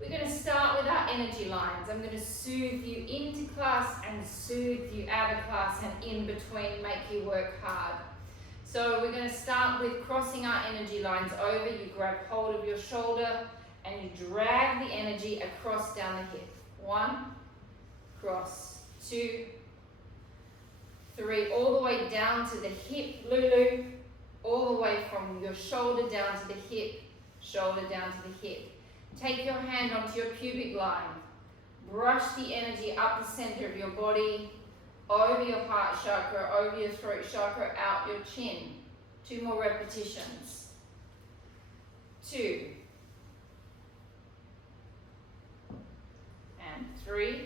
We're going to start with our energy lines. I'm going to soothe you into class and soothe you out of class, and in between make you work hard. So we're going to start with crossing our energy lines over. You grab hold of your shoulder and you drag the energy across down the hip. 1, cross, 2, 3, all the way down to the hip, Lulu, all the way from your shoulder down to the hip, shoulder down to the hip. Take your hand onto your pubic line. Brush the energy up the center of your body, over your heart chakra, over your throat chakra, out your chin. 2 more repetitions. 2. And 3.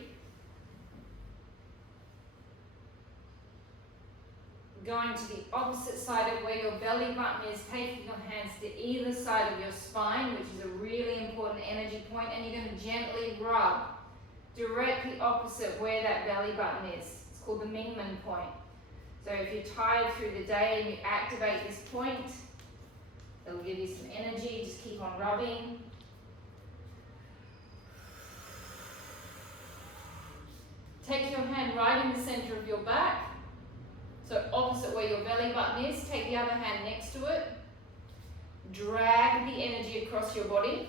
Going to the opposite side of where your belly button is, taking your hands to either side of your spine, which is a really important energy point, and you're going to gently rub directly opposite where that belly button is. It's called the Mingmen point. So if you're tired through the day and you activate this point, it'll give you some energy. Just keep on rubbing. Take your hand right in the center of your back. So opposite where your belly button is, take the other hand next to it. Drag the energy across your body,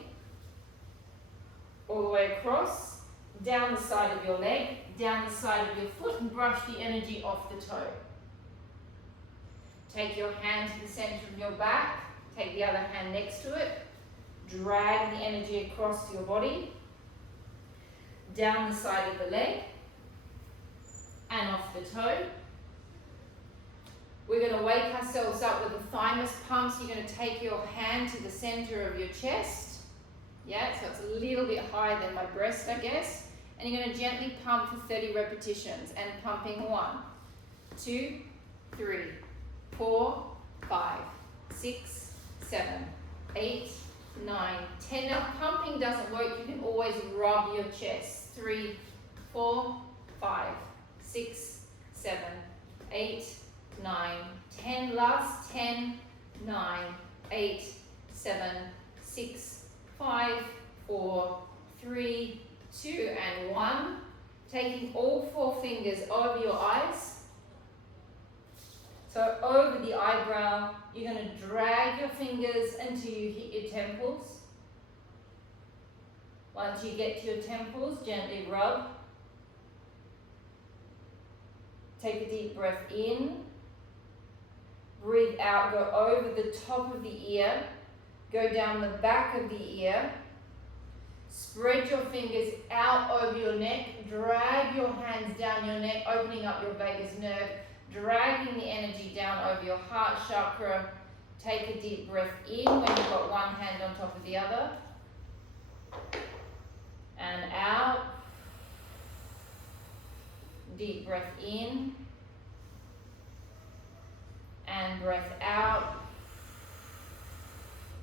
all the way across, down the side of your leg, down the side of your foot, and brush the energy off the toe. Take your hand to the center of your back, take the other hand next to it, drag the energy across your body, down the side of the leg, and off the toe. We're going to wake ourselves up with the thymus pumps. You're going to take your hand to the center of your chest. Yeah, so it's a little bit higher than my breast, I guess. And you're going to gently pump for 30 repetitions. And pumping 1, 2, 3, 4, 5, 6, 7, 8, 9, 10. Now, if pumping doesn't work, you can always rub your chest. 3, 4, 5, 6, 7, 8, 9, 10, last 10, 9, 8, 7, 6, 5, 4, 3, 2, and 1. Taking all 4 fingers over your eyes. So over the eyebrow, you're going to drag your fingers until you hit your temples. Once you get to your temples, gently rub. Take a deep breath in. Breathe out, go over the top of the ear, go down the back of the ear, spread your fingers out over your neck, drag your hands down your neck, opening up your vagus nerve, dragging the energy down over your heart chakra. Take a deep breath in when you've got one hand on top of the other, and out. Deep breath in. And breath out.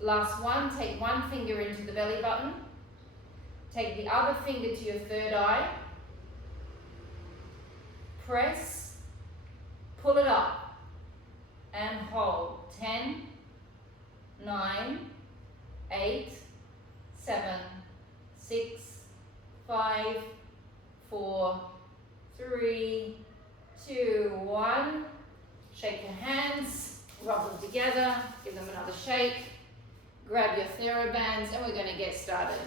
Last one, take one finger into the belly button. Take the other finger to your third eye. Press, pull it up, and hold. 10, 9, 8, 7, 6, 5, 4, 3, 2, 1. Shake your hands, rub them together, give them another shake. Grab your TheraBands, and we're going to get started.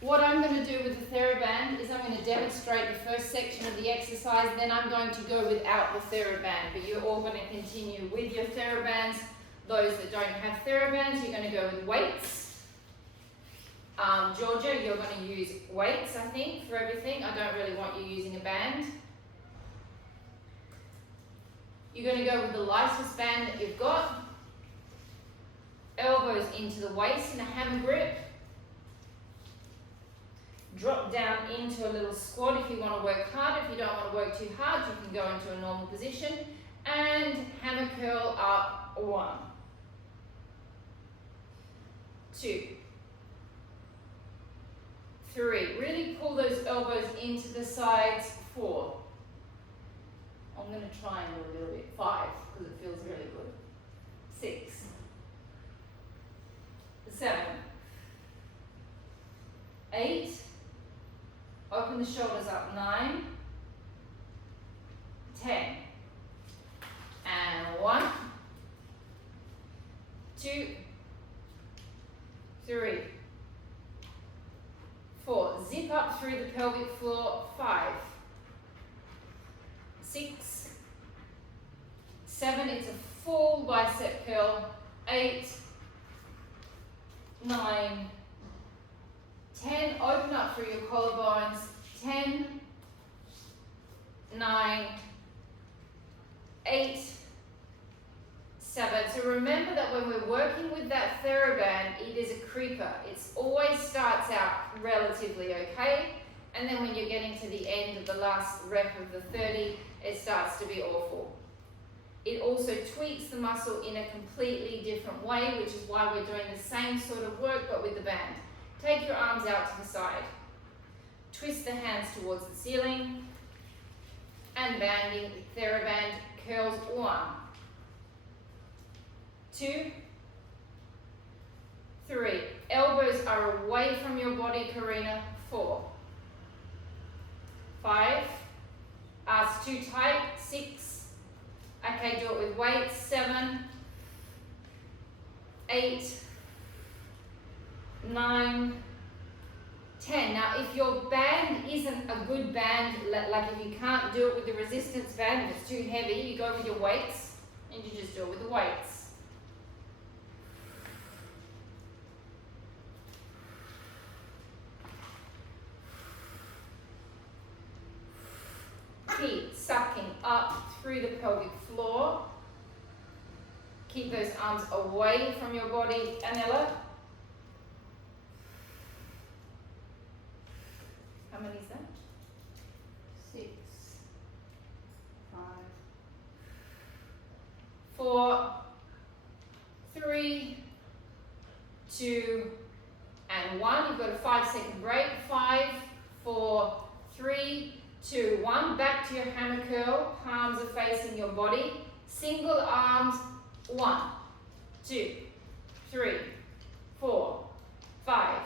What I'm going to do with the TheraBand is I'm going to demonstrate the first section of the exercise, then I'm going to go without the TheraBand, but you're all going to continue with your TheraBands. Those that don't have TheraBands, you're going to go with weights. Georgia, you're going to use weights, I think, for everything. I don't really want you using a band. You're going to go with the lightest band that you've got. Elbows into the waist in a hammer grip. Drop down into a little squat if you want to work hard. If you don't want to work too hard, you can go into a normal position. And hammer curl up. 1, 2, 3. Really pull those elbows into the sides. 4. I'm going to triangle a little bit. 5, because it feels really good. 6, 7, 8, open the shoulders up, 9, 10, and 1, 2, 3, 4, zip up through the pelvic floor, 5, 6, 7, it's a full bicep curl, 8, 9, 10, open up through your collarbones, 10, 9, 8, 7. So remember that when we're working with that TheraBand, it is a creeper. It always starts out relatively okay, and then when you're getting to the end of the last rep of the 30, it starts to be awful. It also tweaks the muscle in a completely different way, which is why we're doing the same sort of work but with the band. Take your arms out to the side. Twist the hands towards the ceiling. And banding, TheraBand curls, 1, 2, 3. Elbows are away from your body, Karina, 4, 5. Arms too tight, 6. Okay, do it with weight, 7, 8, 9, 10. Now, if your band isn't a good band, like if you can't do it with the resistance band, if it's too heavy, you go with your weights, and you just do it with the weights. Keep sucking up through the pelvic floor. Keep those arms away from your body, Anela. How many is that? 6, 5, 4, 3, 2, and 1. You've got a 5-second break. 5, 4, 3, 2, 1. Back to your hammer curl. Palms are facing your body. Single arms. 1, 2, 3, 4, 5,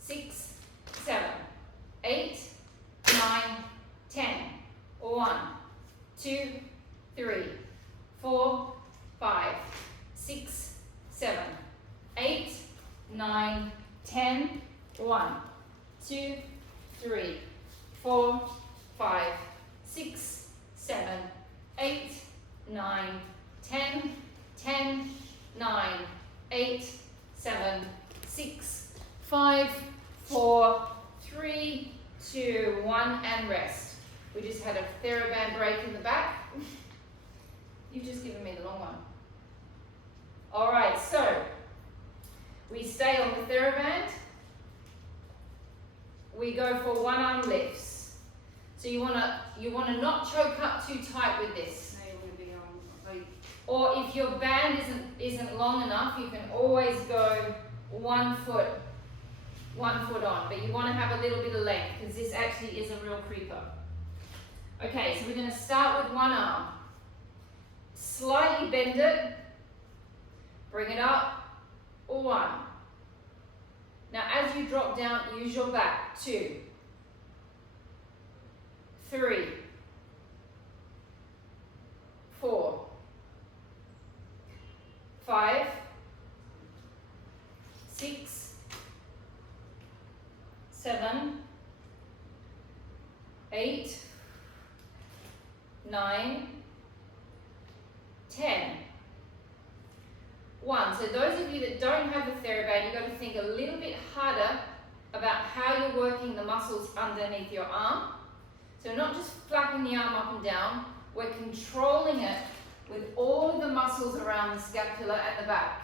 6, 7, 8, 9, 10. 1, 2, 3, 4, 5, 6, 7, 8, 9, 10. 1, 2, 3, 4, 5, 6, 7, 8, 9, 10. 10, 9, 8, 7, 6, 5, 4, 3, 2, 1, and rest. We just had a TheraBand break in the back. You've just given me the long one. All right, so we stay on the TheraBand. We go for one arm lifts. So you wanna not choke up too tight with this. Or if your band isn't long enough, you can always go 1 foot on, but you want to have a little bit of length because this actually is a real creeper. Okay, so we're going to start with one arm. Slightly bend it, bring it up, 1. Now as you drop down, use your back, 2, 3, 4, 5, 6, 7, 8, 9, 10. 1. So those of you that don't have the TheraBand, you've got to think a little bit harder about how you're working the muscles underneath your arm. So not just flapping the arm up and down, we're controlling it with all of the muscles around the scapula at the back.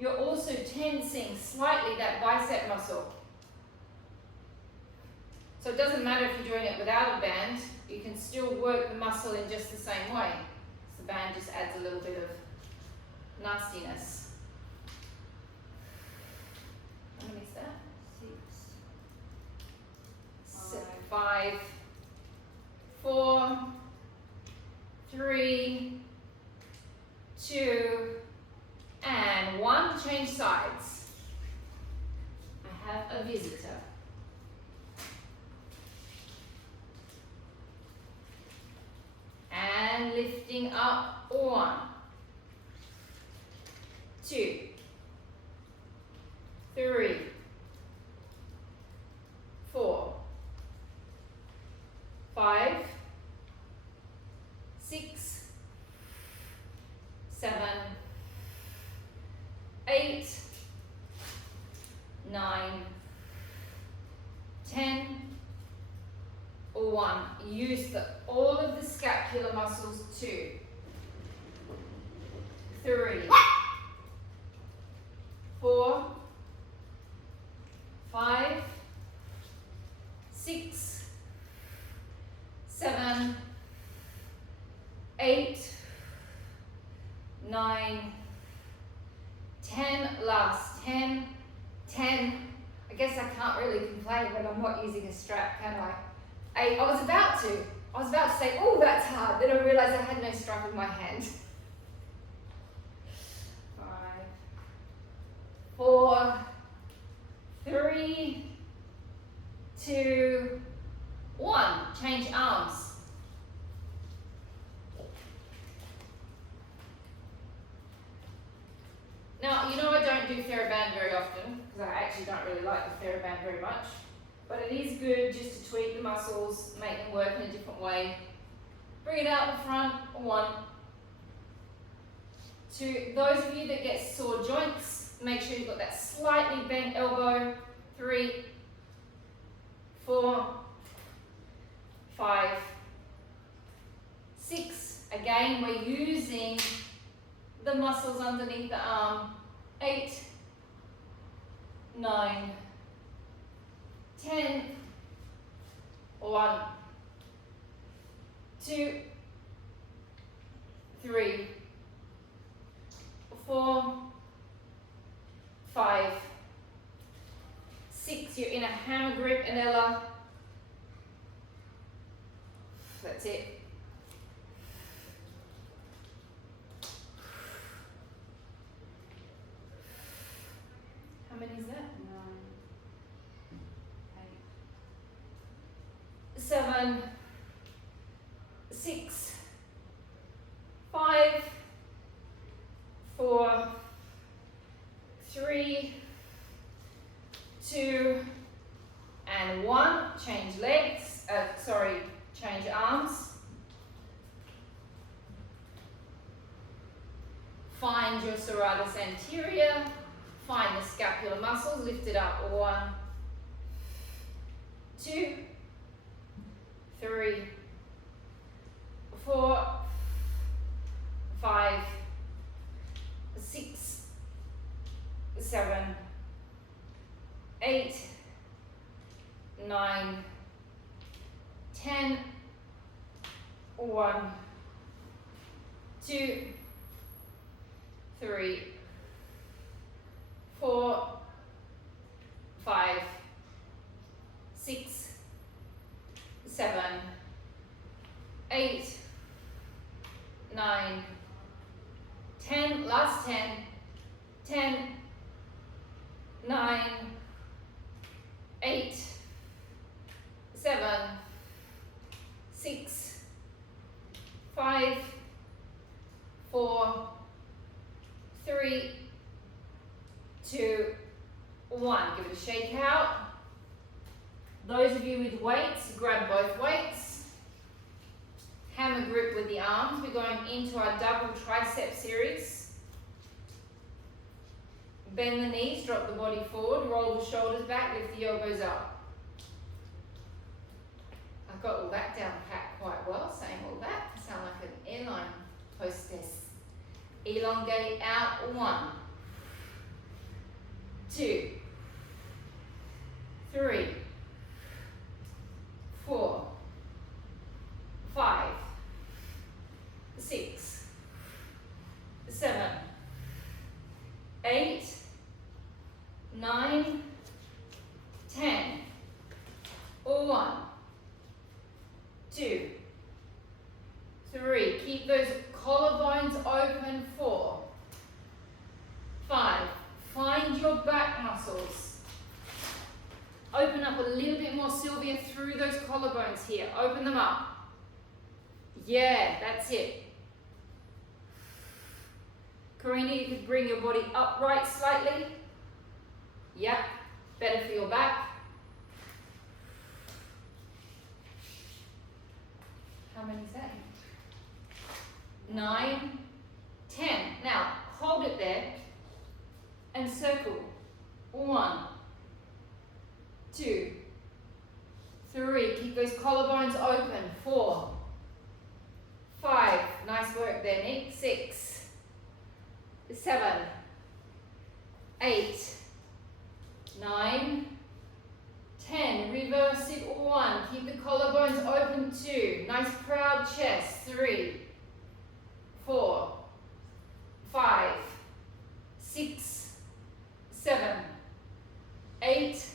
You're also tensing slightly that bicep muscle. So it doesn't matter if you're doing it without a band, you can still work the muscle in just the same way. So the band just adds a little bit of nastiness. How many is that? 6, 5, 4, 3, 2, and 1. Change sides. I have a visitor. 1, 2, 3, 4, 5, 6, 7, 8, 9, 10, 1. Use all of the scapular muscles. 2, 3, 4, 5, 6, 7, 8, 9, 10, last 10, 10. I guess I can't really complain when I'm not using a strap, can I? I was about to say, oh, that's hard. Then I realized I had no strap in my hand. 5, 4, 3, 2, 1. Change arms. Now, you know I don't do TheraBand very often because I actually don't really like the TheraBand very much. But it is good just to tweak the muscles, make them work in a different way. Bring it out the front. 1, 2. Those of you that get sore joints, make sure you've got that slightly bent elbow. 3, 4, 5, 6. Again, we're using the muscles underneath the arm. 8, 9, 10, 1, 2, 3, 4, 5, 6. You're in a hammer grip, Anella. That's it. How many is that? 7, 6, 5, 4, 3, 2, and 1. Change legs. Change arms. Find your serratus anterior. Find the scapular muscles. Lift it up. 1, 2, 3, 4, 5, 6, 7, 8, 9, 10, 1, 2, 3, 4, 5, 6, 7, 8, 9, 10, last 10, 10, 9, 8, 7, 6, 5, 4, 3, 2, 1. Give it a shake out. Those of you with weights, grab both weights. Hammer grip with the arms. We're going into our double tricep series. Bend the knees, drop the body forward, roll the shoulders back, lift the elbows up. I've got all that down pat quite well, saying all that. I sound like an airline hostess. Elongate out. 1, 2, 3, 4, 5, 6, 7, 8, 9, 10. 1, 2, 3. Keep those collarbones open. 4, 5. Find your back muscles. Open up a little bit more, Sylvia, through those collarbones here. Open them up. Yeah, that's it. Karina, you could bring your body upright slightly. Yep, better for your back. How many is that? 9, 10. Now, hold it there and circle. 1, 2, 3. Keep those collarbones open. 4, 5. Nice work there, Nick. 6, 7, 8, 9, 10. Reverse it. 1. Keep the collarbones open. 2. Nice proud chest. 3, 4, 5, 6, 7, 8,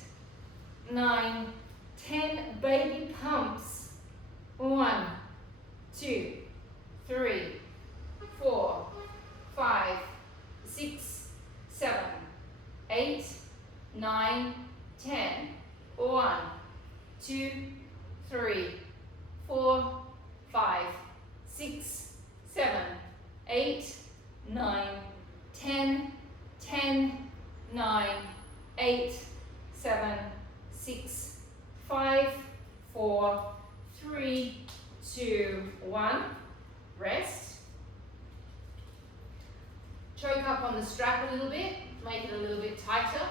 9, 10. Baby pumps. 1, 2, 3, 4, 5, 6, 7, 8, 9, 10. 1, 2, 3, 4, 5, 6, 7, 8, 9, 10, 10, 9, 8, 7, 6, 5, 4, 3, 2, 1. Rest. Choke up on the strap a little bit, make it a little bit tighter.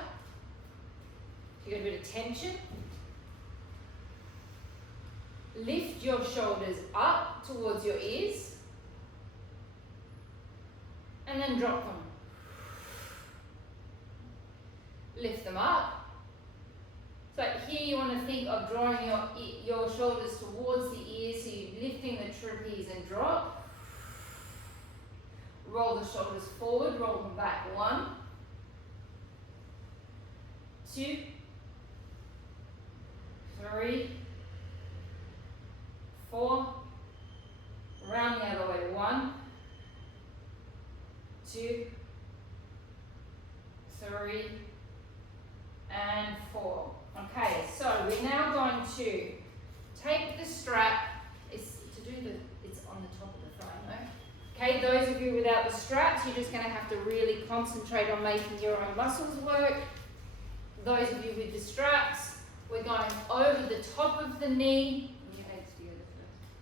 You got a bit of tension. Lift your shoulders up towards your ears and then drop them. Lift them up. So here you want to think of drawing your shoulders towards the ears, so you're lifting the trapeze and drop. Roll the shoulders forward, roll them back. 1, 2, 3, 4. Round the other way. 1, 2, 3, and 4. Okay, so we're now going to take the strap. It's on the top of the thigh, no? Okay, those of you without the straps, you're just going to have to really concentrate on making your own muscles work. Those of you with the straps, we're going over the top of the knee.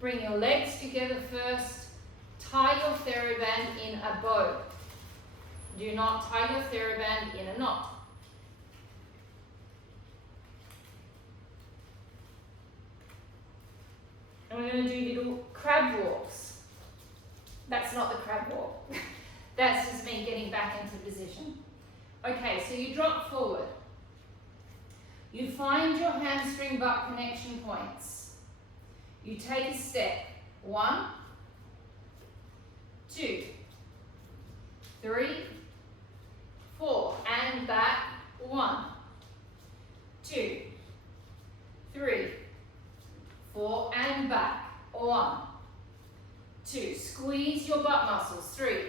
Bring your legs together first. Tie your TheraBand in a bow. Do not tie your TheraBand in a knot. And we're going to do little crab walks. That's not the crab walk. That's just me getting back into position. Okay, so you drop forward. You find your hamstring butt connection points. You take a step. 1, 2, 3, 4, and back. 1, 2, 3, 4, and back. 1, 2. Squeeze your butt muscles. 3,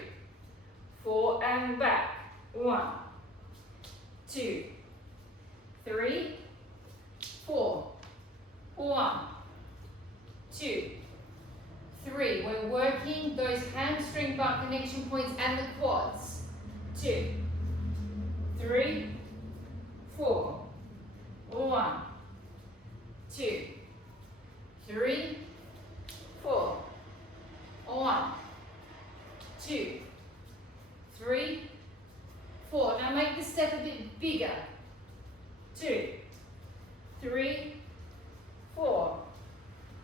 4, and back. 1, 2, 3, 4. 1, 2, 3. We're working those hamstring butt connection points and the quads. 2, 3, 4. 1, 2, 3, 4. 1, 2, 3, 4. Now make the step a bit bigger. 2, 3, 4.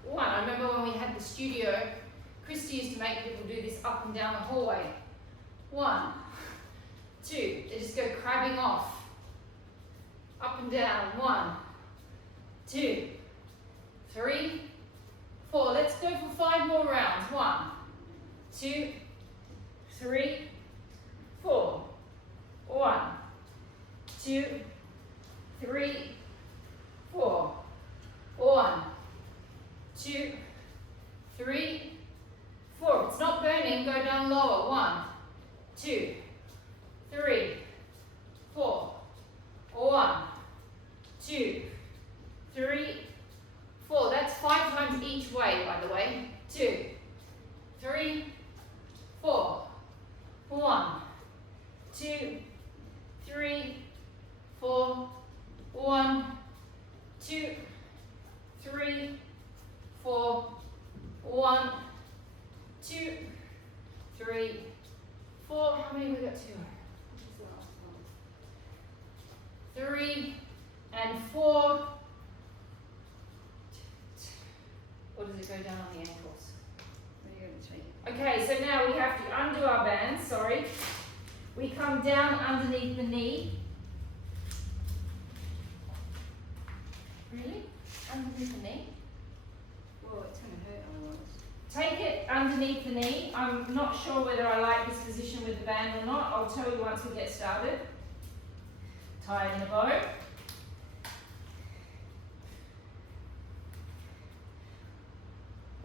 1. I remember when we had the studio, Christy used to make people do this up and down the hallway. 1, 2. They just go crabbing off. Up and down. 1, 2, 3, 4. Let's go for 5 more rounds. 1, 2, 3, 4. 1, 2, 3, 4. 1, 2, 3, 4. If it's not burning, go down lower. 1, 2, 3, 4. 1, 2, 3, 4. That's 5 times each way, by the way. 2, 3, 4. 1, 3 and 4. Or does it go down on the ankles? Okay, so now we have to undo our bands, sorry. We come down underneath the knee. Really? Underneath the knee? Well, it's going to hurt otherwise. Take it underneath the knee. I'm not sure whether I like this position with the band or not. I'll tell you once we get started. Tie it in a bow.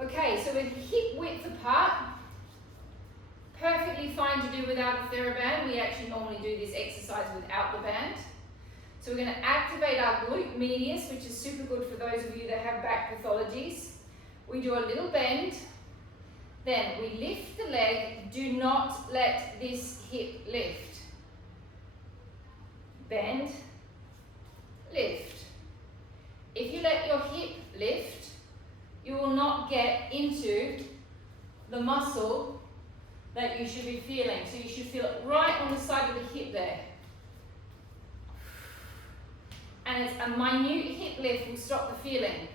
Okay, so with hip width apart, perfectly fine to do without a TheraBand. We actually normally do this exercise without the band. So we're going to activate our glute medius, which is super good for those of you that have back pathologies. We do a little bend, then we lift the leg. Do not let this hip lift. Bend, lift. If you let your hip lift, you will not get into the muscle that you should be feeling. So you should feel it right on the side of the hip there. And it's a minute hip lift will stop the feeling.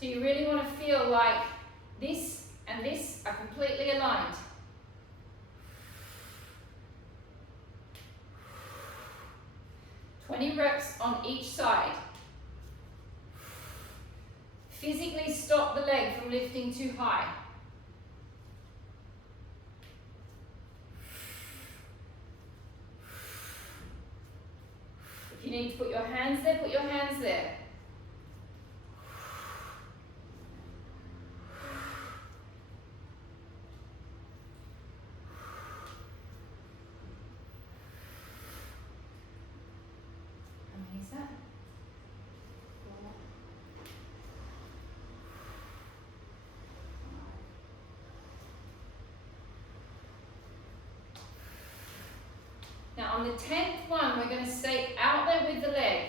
So you really want to feel like this and this are completely aligned. "20 reps on each side. Physically stop the leg from lifting too high. If you need to put your hands there, put your hands there. How many is that? 4, 5. Now on the 10th one, we're going to stay out there with the leg.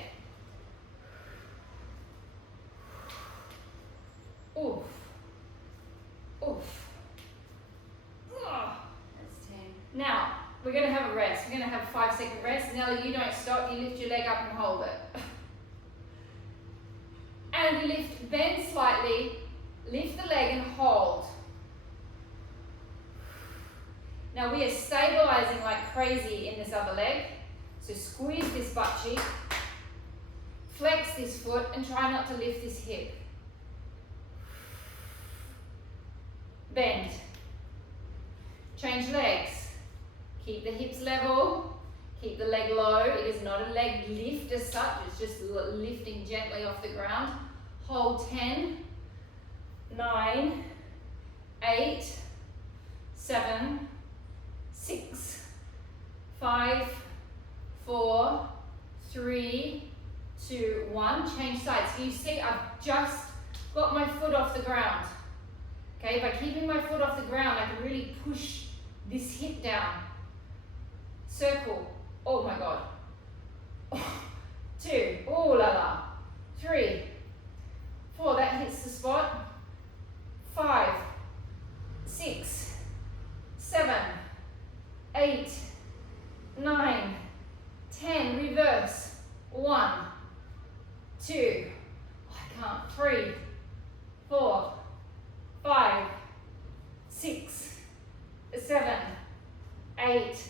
Oof. Oof. Ugh. That's 10. Now, we're going to have a rest. We're going to have a 5-second rest. Nelly, you don't stop. You lift your leg up and hold it. And we lift, bend slightly, lift the leg and hold. Now we are stabilizing like crazy in this other leg. So squeeze this butt cheek, flex this foot and try not to lift this hip. Bend. Change legs. Keep the hips level, keep the leg low. It is not a leg lift as such, it's just lifting gently off the ground. Hold 10, 9, 8, 7, 6, 5, 4, 3, 2, 1. Change sides. So you see I've just got my foot off the ground. Okay, by keeping my foot off the ground, I can really push this hip down. Circle. Oh my God. 2. Oh la la. 3, 4. That hits the spot. 5, 6, 7, 8, 9, 10. Reverse. 1, 2. I can't. 3, 4, 5, 6, 7, 8,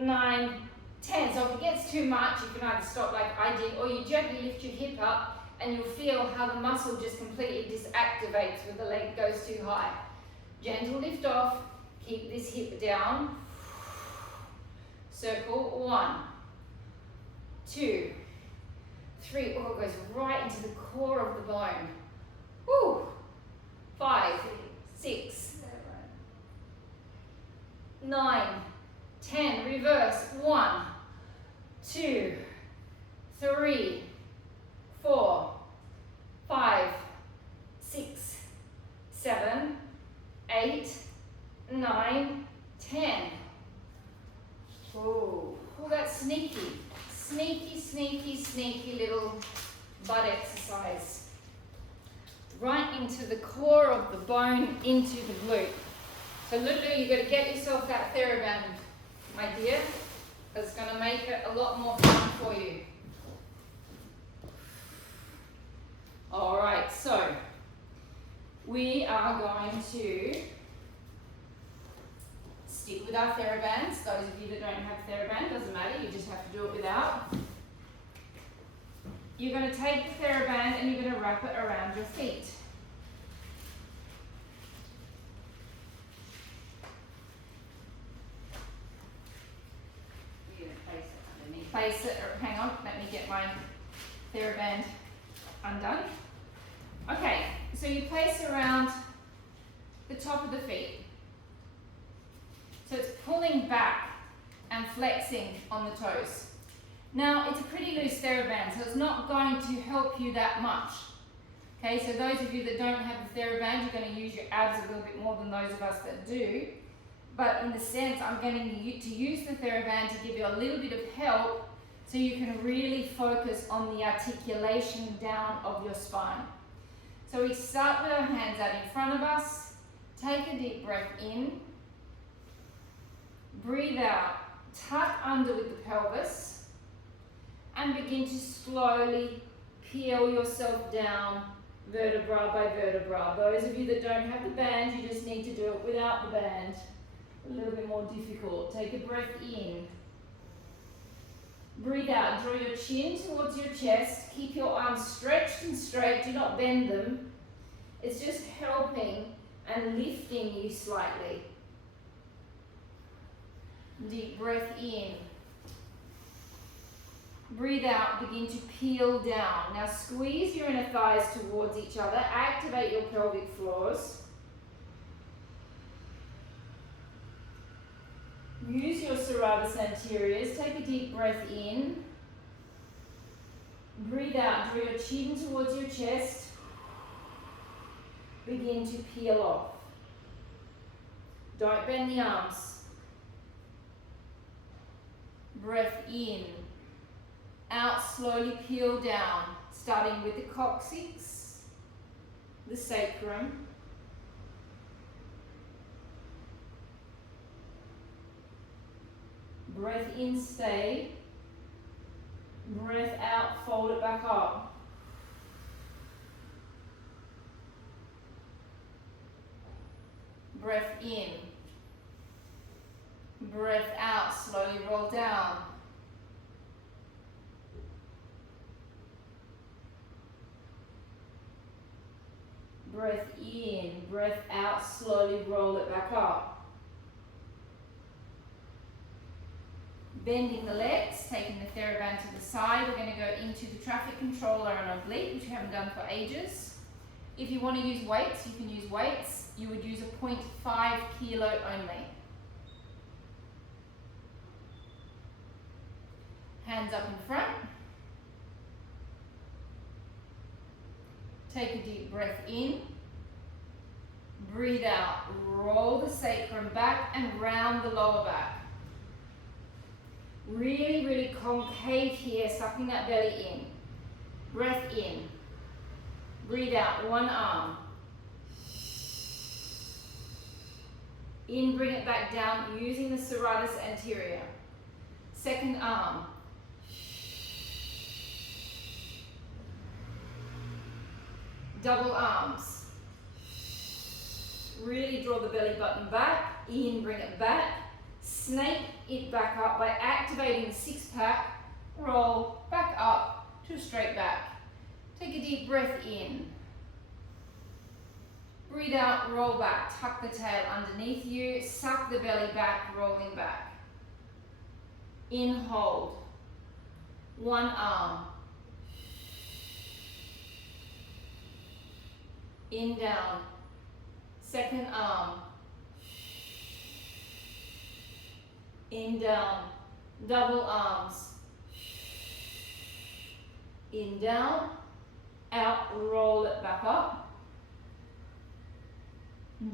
9, 10. So if it gets too much, you can either stop like I did, or you gently lift your hip up and you'll feel how the muscle just completely disactivates when the leg goes too high. Gentle lift off, keep this hip down. Circle. 1, 2, 3. Oh, it goes right into the core of the bone. Woo. 5, 6, 9, 10. Reverse. 1, 2, 3, 4, 5, 6, 7, 8, 9, 10. Oh, that's sneaky. Sneaky, sneaky, sneaky little butt exercise. Right into the core of the bone, into the glute. So Lulu, you've got to get yourself that TheraBand, my dear, because it's going to make it a lot more fun for you. are going to stick with our TheraBands. Those of you that don't have TheraBand, doesn't matter, you just have to do it without. You're going to take the TheraBand and you're going to wrap it around your feet. You're gonna place it underneath. Place it, or hang on, let me get my TheraBand undone. Okay, so you place around the top of the feet. So it's pulling back and flexing on the toes. Now, it's a pretty loose TheraBand, so it's not going to help you that much. Okay, so those of you that don't have the TheraBand, you're going to use your abs a little bit more than those of us that do. But in the sense, I'm going to use the TheraBand to give you a little bit of help so you can really focus on the articulation down of your spine. So we start with our hands out in front of us. Take a deep breath in. Breathe out. Tuck under with the pelvis. And begin to slowly peel yourself down vertebra by vertebra. Those of you that don't have the band, you just need to do it without the band. A little bit more difficult. Take a breath in. Breathe out. Draw your chin towards your chest. Keep your arms stretched and straight. Do not bend them. It's just helping and lifting you slightly. Deep breath in. Breathe out, begin to peel down. Now squeeze your inner thighs towards each other. Activate your pelvic floors. Use your serratus anteriors. Take a deep breath in. Breathe out, draw your chin towards your chest. Begin to peel off. Don't bend the arms. Breath in. Out, slowly peel down, starting with the coccyx, the sacrum, breath in, stay, breath out, fold it back up. Breath in, breath out, slowly roll down. Breath in, breath out, slowly roll it back up. Bending the legs, taking the TheraBand to the side. We're going to go into the traffic controller and oblique, which we haven't done for ages. If you want to use weights, you can use weights. You would use a 0.5 kilo only. Hands up in front. Take a deep breath in. Breathe out. Roll the sacrum back and round the lower back. Really, really concave here, sucking that belly in. Breath in. Breathe out. One arm. In, bring it back down using the serratus anterior. Second arm. Double arms. Really draw the belly button back. In, bring it back. Snake it back up by activating the six pack. Roll back up to a straight back. Take a deep breath in. Breathe out, roll back. Tuck the tail underneath you. Suck the belly back, rolling back. In, hold. One arm. In, down. Second arm. In, down. Double arms. In, down. Out, roll it back up.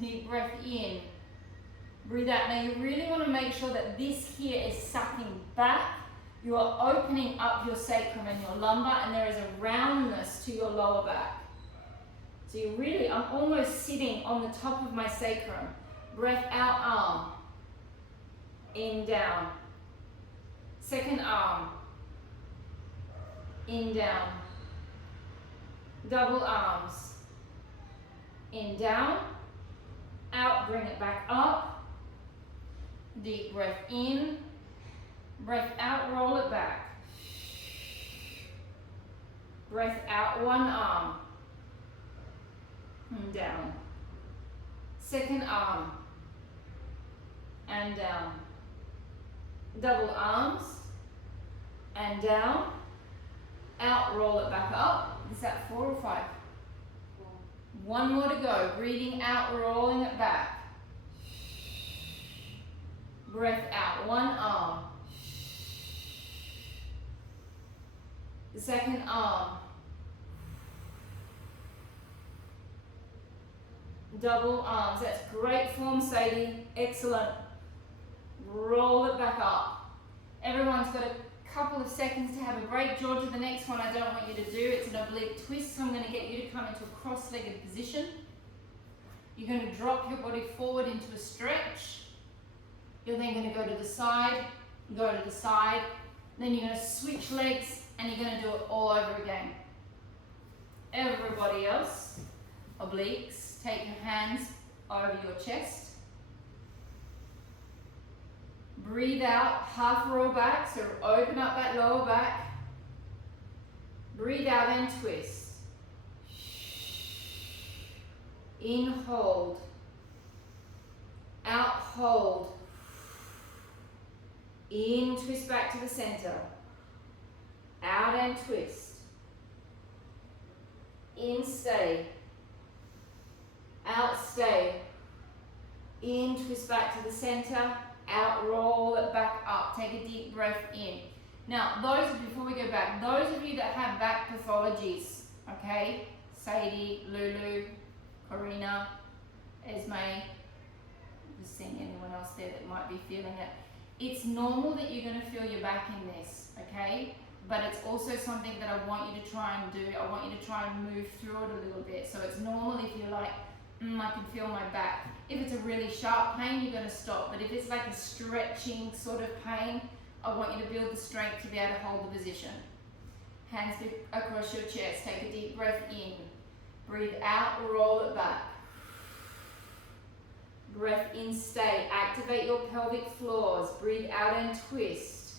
Deep breath in. Breathe out. Now you really want to make sure that this here is sucking back. You are opening up your sacrum and your lumbar, and there is a roundness to your lower back. So you really, I'm almost sitting on the top of my sacrum. Breath out, arm. In, down. Second arm. In, down. Double arms. In, down. out, bring it back up. Deep breath in, breath out, roll it back. Breath out, one arm, and down. Second arm, and down. Double arms, and down. Out, roll it back up. Is that 4 or 5? 4. One more to go. Breathing out, rolling it back. Breath out, one arm. The second arm. Double arms. That's great form, Sadie. Excellent. Roll it back up. Everyone's got a couple of seconds to have a break. Georgia, the next one I don't want you to do. It's an oblique twist, so I'm going to get you to come into a cross-legged position. You're going to drop your body forward into a stretch. You're then going to go to the side, go to the side. Then you're going to switch legs and you're going to do it all over again. Everybody else, obliques, take your hands over your chest. Breathe out, half roll back, so open up that lower back. Breathe out and twist. In, hold. Out, hold. In, twist back to the center. Out and twist. In, stay. Out, stay. In, twist back to the center. Out, roll it back up. Take a deep breath in. Now, before we go back, those of you that have back pathologies, okay, Sadie, Lulu, Corina, Esme, just seeing anyone else there that might be feeling it. It's normal that you're going to feel your back in this, okay? But it's also something that I want you to try and do. I want you to try and move through it a little bit. So it's normal if you're like, I can feel my back. If it's a really sharp pain, you're going to stop. But if it's like a stretching sort of pain, I want you to build the strength to be able to hold the position. Hands across your chest. Take a deep breath in. Breathe out, roll it back. Breath in, stay. Activate your pelvic floors. Breathe out and twist.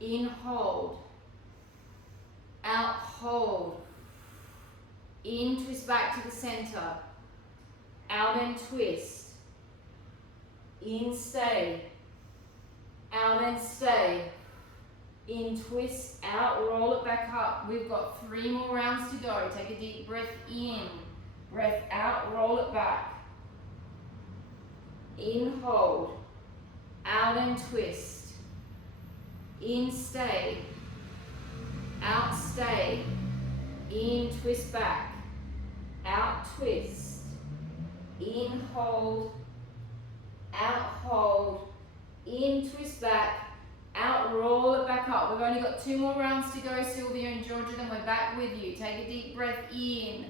In, hold. Out, hold. In, twist back to the center. Out and twist. In, stay. Out and stay. In, twist, out, roll it back up. We've got 3 more rounds to go. Take a deep breath in. Breath out, roll it back. In, hold. Out and twist. In, stay. Out, stay. In, twist back. Out, twist. In, hold. Out, hold. In, twist back. Out, roll it back up. We've only got 2 more rounds to go, Sylvia and Georgia, then we're back with you. Take a deep breath in.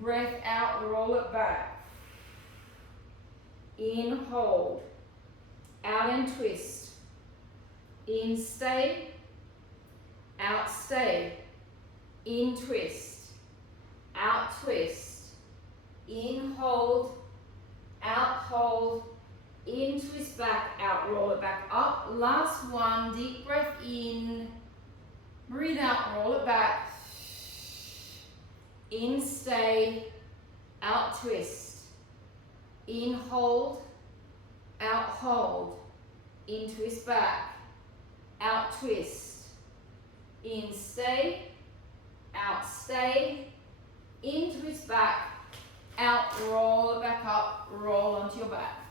Breath out, roll it back. In, hold. Out and twist. In, stay. Out, stay. In, twist. Out, twist. In, hold. Out, hold. In, twist back. Out, roll it back up. Last one, deep breath in. Breathe out, roll it back. In, stay. Out, twist. In, hold. Out, hold. In, twist back. Out, twist. In, stay. Out, stay. In, twist back. Out, roll it back up. Roll onto your back.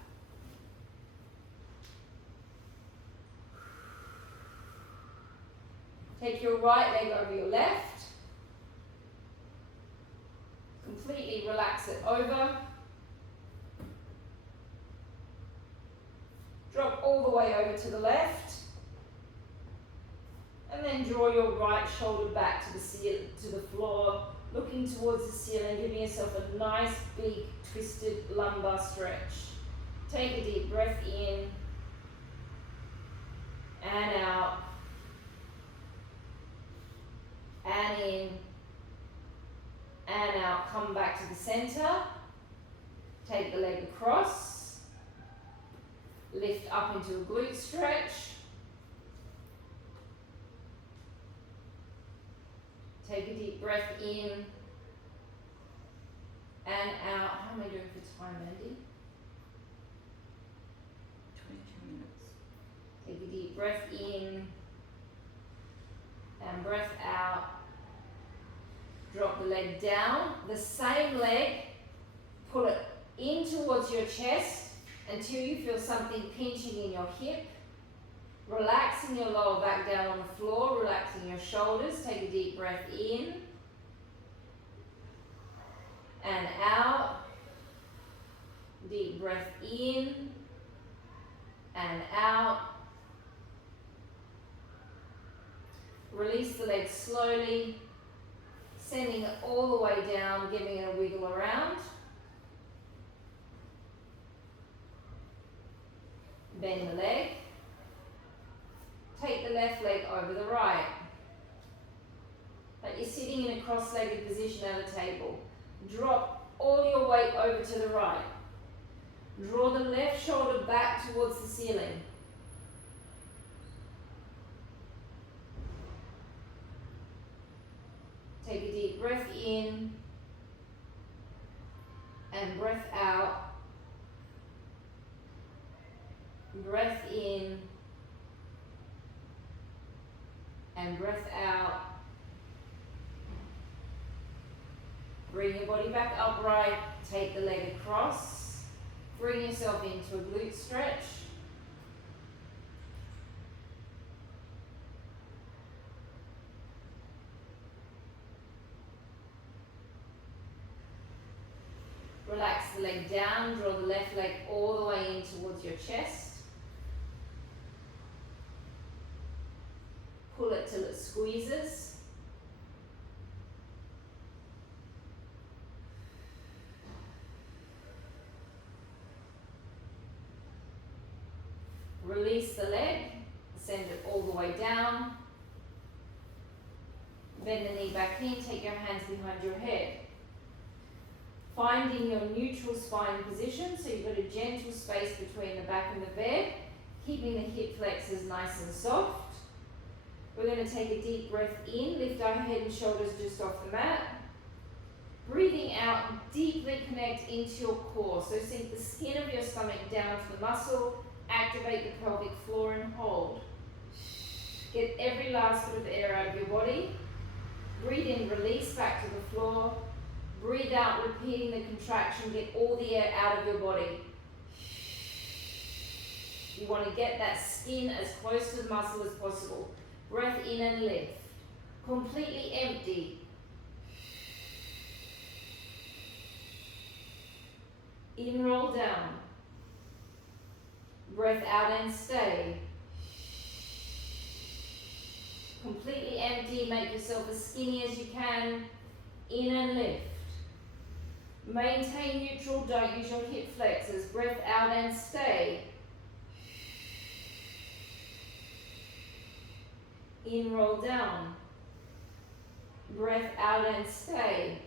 Take your right leg over your left. Completely relax it over. Drop all the way over to the left. And then draw your right shoulder back to the floor, looking towards the ceiling, giving yourself a nice big twisted lumbar stretch. Take a deep breath in and out. And in and out. Come back to the center. Take the leg across. Lift up into a glute stretch. Take a deep breath in and out. How am I doing for time, Andy? 22 minutes. Take a deep breath in and breath out. Drop the leg down. The same leg, pull it in towards your chest until you feel something pinching in your hip. Relaxing your lower back down on the floor, relaxing your shoulders. Take a deep breath in and out. Deep breath in and out. Release the leg slowly, sending it all the way down, giving it a wiggle around. Bend the leg. Take the left leg over the right. Like you're sitting in a cross-legged position at a table. Drop all your weight over to the right. Draw the left shoulder back towards the ceiling. Take a deep breath in and breath out. Breath in and breath out. Bring your body back upright. Take the leg across. Bring yourself into a glute stretch. Relax the leg down. Draw the left leg all the way in towards your chest. Pull it till it squeezes. Release the leg, send it all the way down. Bend the knee back in, take your hands behind your head. Finding your neutral spine position, so you've got a gentle space between the back and the bed, keeping the hip flexors nice and soft. We're going to take a deep breath in, lift our head and shoulders just off the mat. Breathing out, deeply connect into your core. So sink the skin of your stomach down to the muscle, activate the pelvic floor and hold. Get every last bit of air out of your body. Breathe in, release back to the floor. Breathe out, repeating the contraction, get all the air out of your body. You want to get that skin as close to the muscle as possible. Breath in and lift. Completely empty. In, roll down. Breath out and stay. Completely empty. Make yourself as skinny as you can. In and lift. Maintain neutral. Don't use your hip flexors. Breath out and stay. In, roll down. Breath out and stay.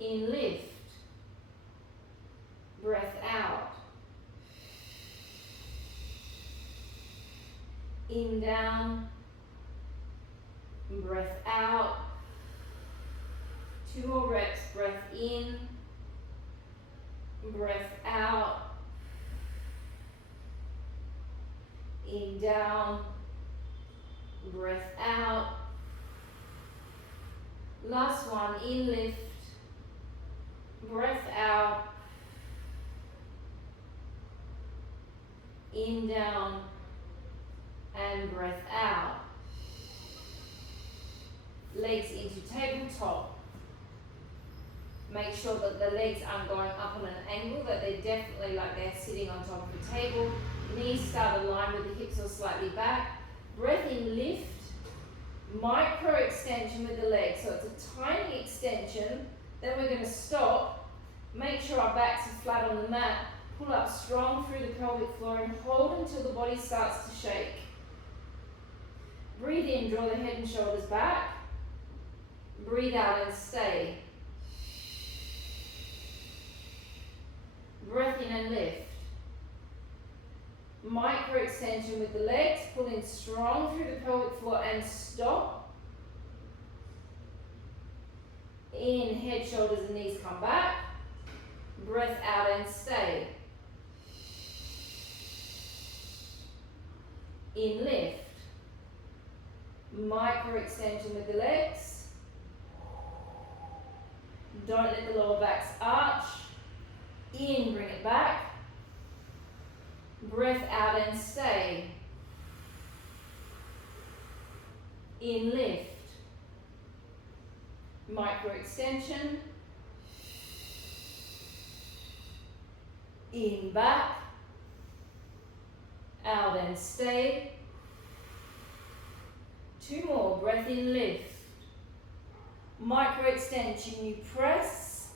In, lift. Breath out. In, down. Breath out. 2 more reps. Breath in. Breath out. In, down, breath out. Last one, in, lift, breath out. In, down, and breath out. Legs into tabletop. Make sure that the legs aren't going up on an angle, that they're definitely like they're sitting on top of the table. Knees start aligned with the hips or slightly back. Breath in, lift. Micro extension with the legs. So it's a tiny extension. Then we're going to stop. Make sure our backs are flat on the mat. Pull up strong through the pelvic floor and hold until the body starts to shake. Breathe in, draw the head and shoulders back. Breathe out and stay. Breath in and lift. Micro extension with the legs, pull in strong through the pelvic floor and stop. In, head, shoulders and knees come back. Breath out and stay. In, lift. Micro extension with the legs. Don't let the lower backs arch. In, bring it back. Breath out and stay. In, lift. Micro extension. In, back. Out and stay. 2 more. Breath in, lift. Micro extension. You press,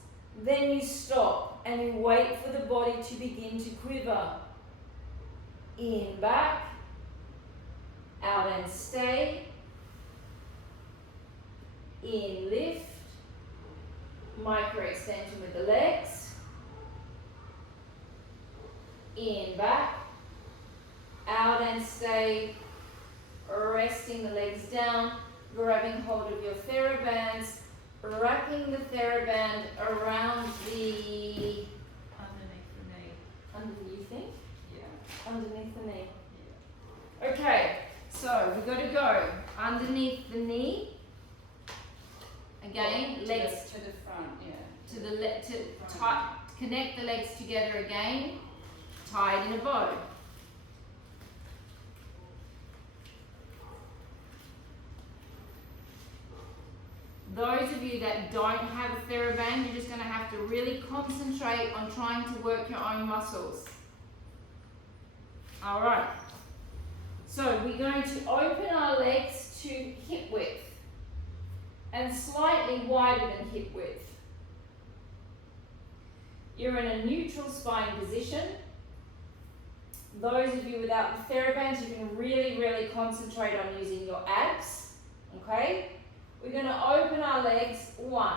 then you stop, and you wait for the body to begin to quiver. In, back. Out and stay. In, lift. Micro extension with the legs. In, back. Out and stay. Resting the legs down, grabbing hold of your TheraBands, wrapping the TheraBand around the Underneath the knee. underneath thing? Yeah. Underneath the knee. Yeah. Okay, so we've got to go underneath the knee. Again, To legs the front, yeah. to the connect the legs together again, tied in a bow. Those of you that don't have a TheraBand, you're just going to have to really concentrate on trying to work your own muscles. All right. So we're going to open our legs to hip width and slightly wider than hip width. You're in a neutral spine position. Those of you without the TheraBands, you can really, really concentrate on using your abs. Okay? We're going to open our legs. 1.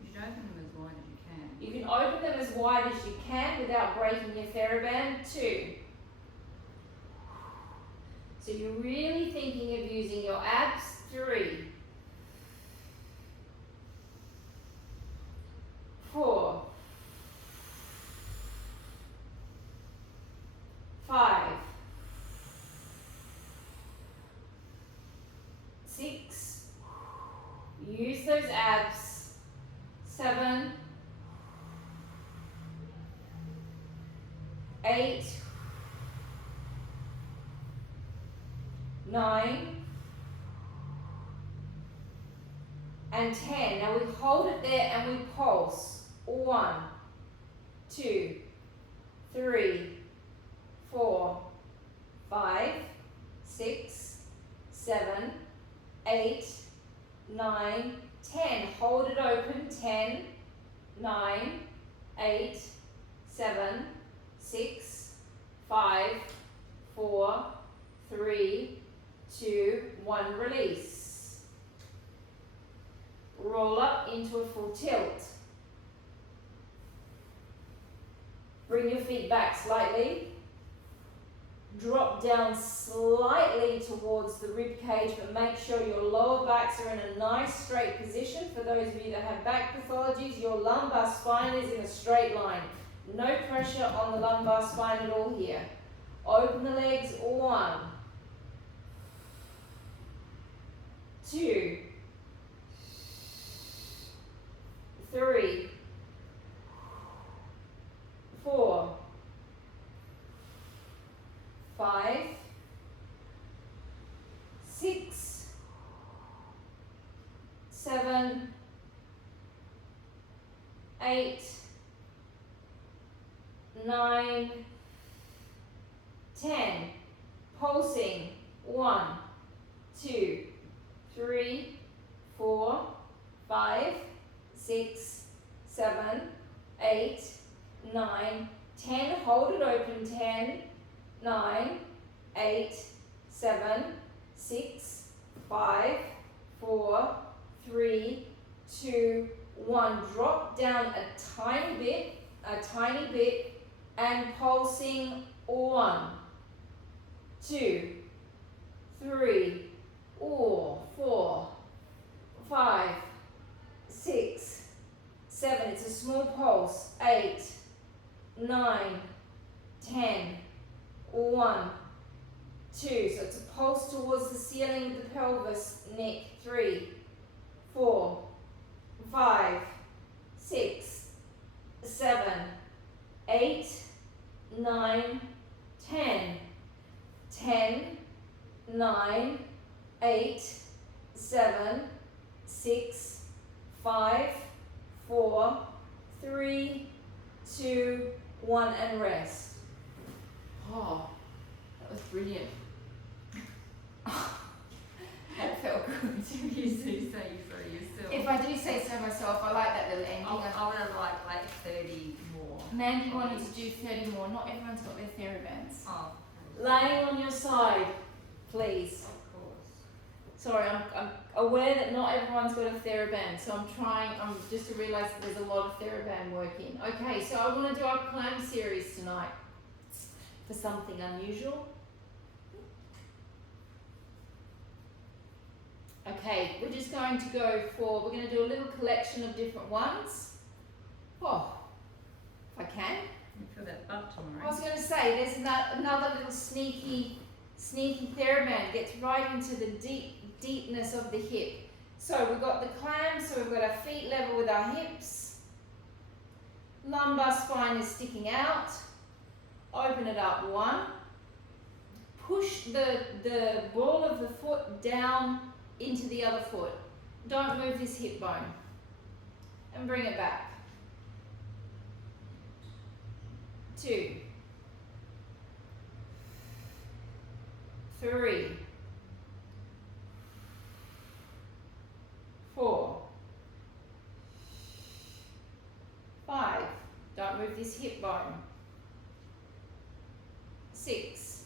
You should open them as wide as you can. You can open them as wide as you can without breaking your TheraBand. 2. So you're really thinking of using your abs. 3. 4. 5. 6. Use those abs. 7. 8. 9. And 10. Now we hold it there and we pulse. 1, 2, 3, 4, 5, 6, 7, 8, 9, 10. Hold it open. 10, 9, 8, 7, 6, 5, 4, 3, 2, 1. Release. Roll up into a full tilt. Bring your feet back slightly. Drop down slightly towards the rib cage, but make sure your lower backs are in a nice straight position. For those of you that have back pathologies, your lumbar spine is in a straight line. No pressure on the lumbar spine at all here. Open the legs. 1, 2, 3, 4, 5, 6, 7, 8, 9, 10. Pulsing. 1, 2, 3, 4, 5, 6, 7, 8, 9, 10. Hold it open. 10, 9, 8, 7, 6, 5, 4, 3, 2, 1, drop down a tiny bit, and pulsing 1, 2, 3, 4, 5, 6, 7, it's a small pulse, 8, 9, 10, 1, 2, so it's a pulse towards the ceiling of the pelvis, neck, 3, 4, 5, 6, 7, 8, 9, 10, 10, 9, 8, 7, 6, 5, 4, 3, 2, 1, and rest. Oh, that was brilliant. That felt good. You do say so yourself. If I do say so myself, I like that little ending. I want to like 30 more. Mandy wanted to do 30 more. Not everyone's got their TheraBands. Oh. Laying on your side, please. Of course. Sorry, I'm aware that not everyone's got a TheraBand, so I'm just to realise that there's a lot of TheraBand working. Okay, so I want to do our climb series tonight for something unusual. Okay, we're just going to we're going to do a little collection of different ones. Oh, if I can. You feel that butt tomorrow. I was going to say, there's another little sneaky TheraBand. Gets right into the deepness of the hip. So we've got the clam, so we've got our feet level with our hips. Lumbar spine is sticking out. Open it up, 1. Push the ball of the foot down into the other foot. Don't move this hip bone. And bring it back. 2, 3, 4, 5. Don't move this hip bone. 6.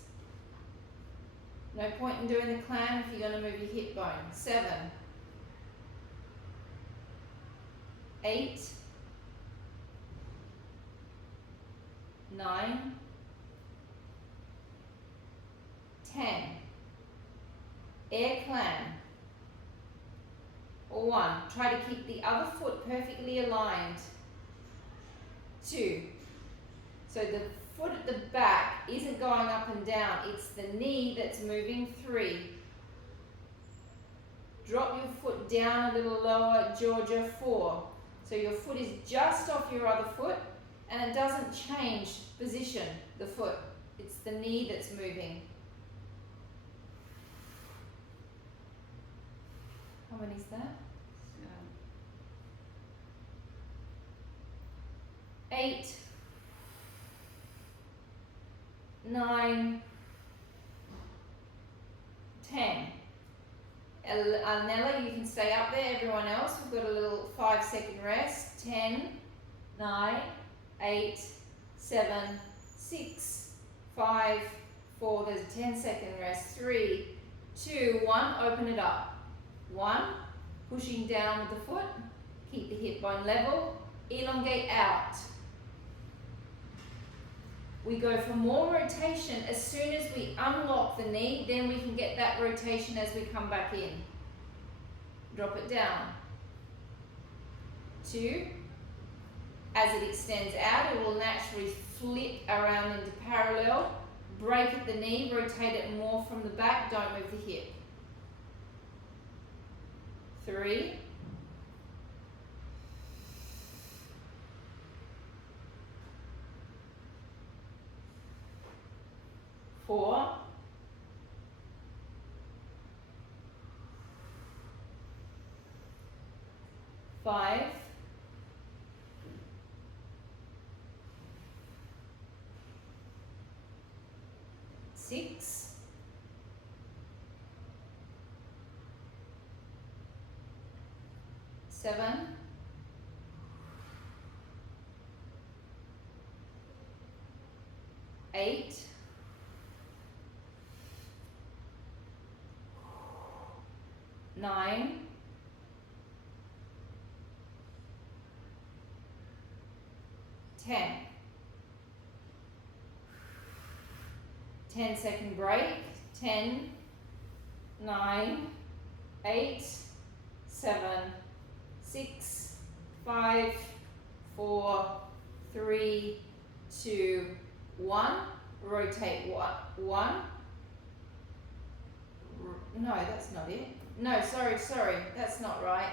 No point in doing the clam if you're going to move your hip bone. 7, 8, 9, 10. Air clam. 1. Try to keep the other foot perfectly aligned. 2. So the foot at the back isn't going up and down, it's the knee that's moving. 3. Drop your foot down a little lower, Georgia. 4. So your foot is just off your other foot and it doesn't change position, the foot. It's the knee that's moving. How many is that? 8, 9, 10. Nella, you can stay up there. Everyone else, we've got a little 5-second rest. 10, 9, 8, 7, 6, 5, 4. There's a 10-second rest. 3, 2, 1. Open it up. 1. Pushing down with the foot. Keep the hip bone level. Elongate out. We go for more rotation as soon as we unlock the knee, then we can get that rotation as we come back in. Drop it down. 2. As it extends out, it will naturally flip around into parallel. Break at the knee, rotate it more from the back, don't move the hip. 3. 4. 5. 6. 7. 8. 9. 10. 10-second break. 10, 9, 8, 7, 6, 5, 4, 3, 2, 1. Rotate 1. No, that's not it. No, sorry, that's not right.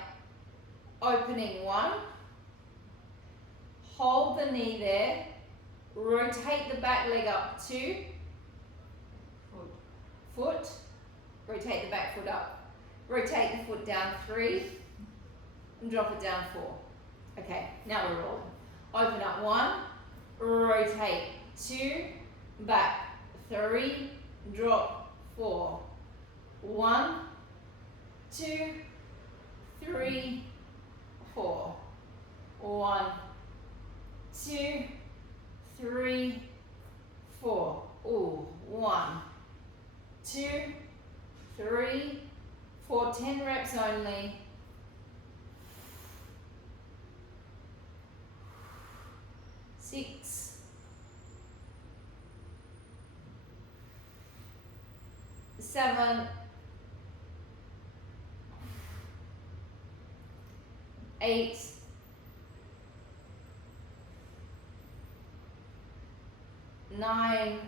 Opening 1. Hold the knee there. Rotate the back leg up 2. Foot. Rotate the back foot up. Rotate the foot down 3. And drop it down 4. Okay, now we're rolling. Open up 1. Rotate 2. Back 3. Drop 4. 1, 2, 3, 4. 1, 2, 3, 4. Ooh, 1, 2, 3, 4. 10 reps only. 6, 7, 8, 9,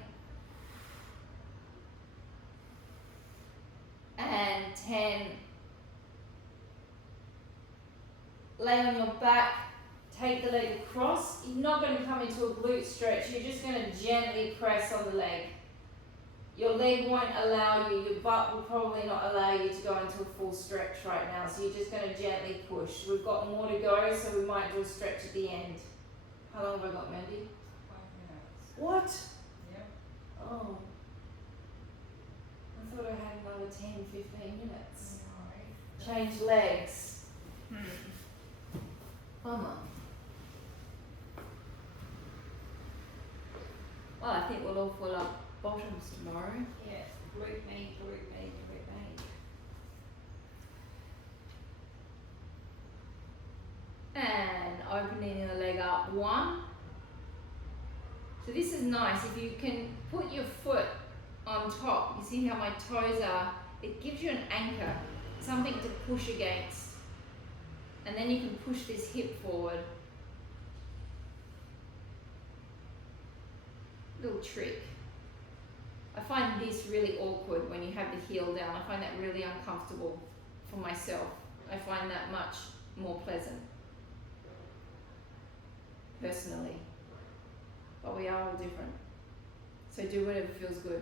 and 10. Lay on your back, take the leg across. You're not going to come into a glute stretch, you're just going to gently press on the leg. Your leg won't allow you, your butt will probably not allow you to go into a full stretch right now, so you're just going to gently push. We've got more to go, so we might do a stretch at the end. How long have I got, Mandy? 5 minutes. What? Yep. Oh. I thought I had another 10, 15 minutes. No. Change legs. Bummer. Well, I think we'll all pull up bottoms tomorrow. Yeah. Glute me, glute me, glute me. And opening the leg up 1. So this is nice. If you can put your foot on top, you see how my toes are, it gives you an anchor, something to push against. And then you can push this hip forward. Little trick. I find this really awkward when you have the heel down. I find that really uncomfortable for myself. I find that much more pleasant, personally. But we are all different. So do whatever feels good.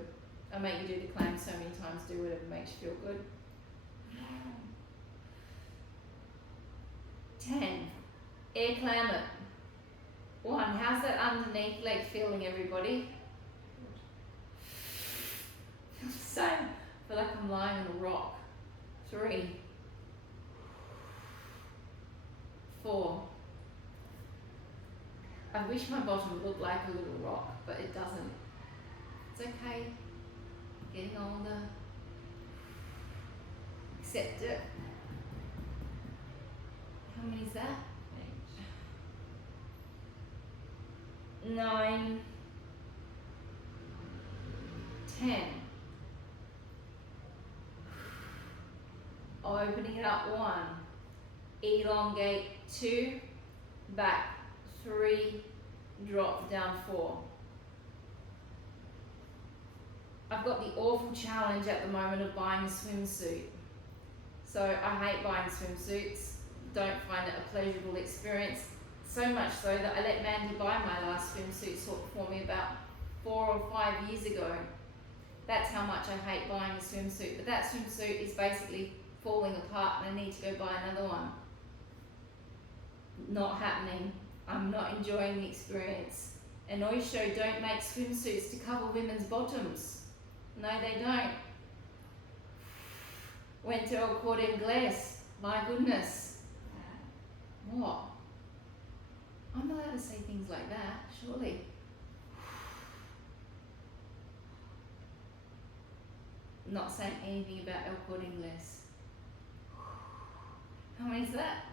I make you do the climb so many times, do whatever makes you feel good. 10. Air climb it. 1. How's that underneath leg feeling, everybody? Feels the same. I feel like I'm lying on a rock. 3. 4. I wish my bottom looked like a little rock, but it doesn't. It's okay. Getting older. Accept it. How many is that? 9, 10. Opening it up 1. Elongate 2. Back 3. Drop down 4. I've got the awful challenge at the moment of buying a swimsuit. So I hate buying swimsuits. Don't find it a pleasurable experience. So much so that I let Mandy buy my last swimsuit for me about 4 or 5 years ago. That's how much I hate buying a swimsuit. But that swimsuit is basically falling apart and I need to go buy another one. Not happening. I'm not enjoying the experience. And Oisho don't make swimsuits to cover women's bottoms. No, they don't. Went to El Corte Inglés. My goodness. What? I'm allowed to say things like that, surely. Not saying anything about El Corte Inglés. How many is that?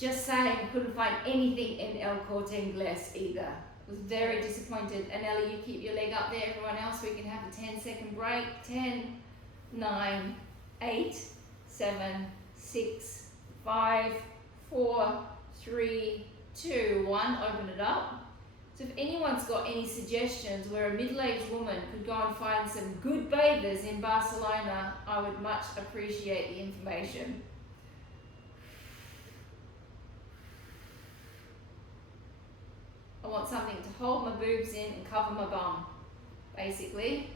Just saying, couldn't find anything in El Corte Inglés either. Was very disappointed. And Ellie, you keep your leg up there. Everyone else, we can have a 10-second break. 10, 9, 8, 7, 6, 5, 4, 3, 2, 1. Open it up. So if anyone's got any suggestions where a middle-aged woman could go and find some good bathers in Barcelona, I would much appreciate the information. I want something to hold my boobs in and cover my bum, basically.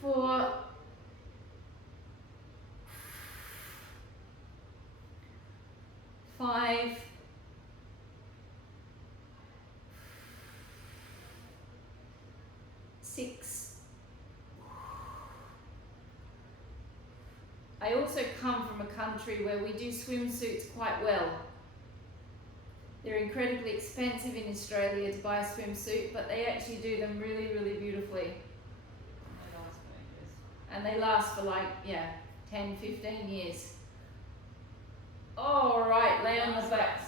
4, 5, 6. I also come from a country where we do swimsuits quite well. They're incredibly expensive in Australia to buy a swimsuit, but they actually do them really, really beautifully. And they last for like, 10, 15 years. All right, lay on the back.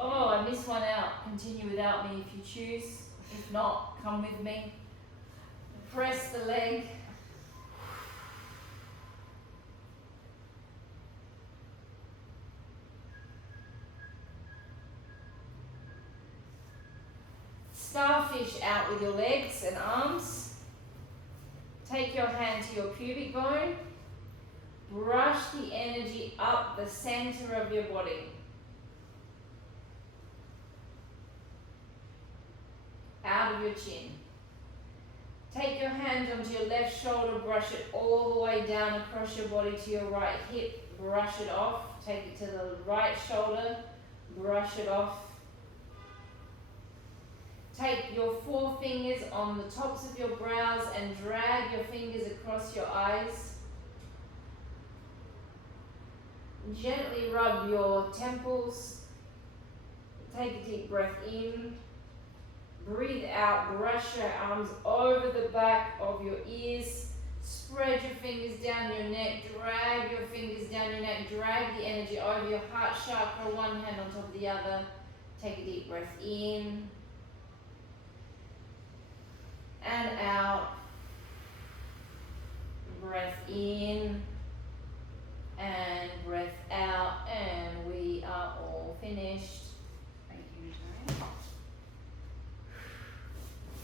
Oh, I missed one out. Continue without me if you choose. If not, come with me. Press the leg. Starfish out with your legs and arms. Take your hand to your pubic bone. Brush the energy up the center of your body. Out of your chin. Take your hand onto your left shoulder, brush it all the way down across your body to your right hip. Brush it off. Take it to the right shoulder, brush it off. Take your forefingers on the tops of your brows and drag your fingers across your eyes. Gently rub your temples. Take a deep breath in. Breathe out. Brush your arms over the back of your ears. Spread your fingers down your neck. Drag your fingers down your neck. Drag the energy over your heart chakra, one hand on top of the other. Take a deep breath in. And out. Breath in.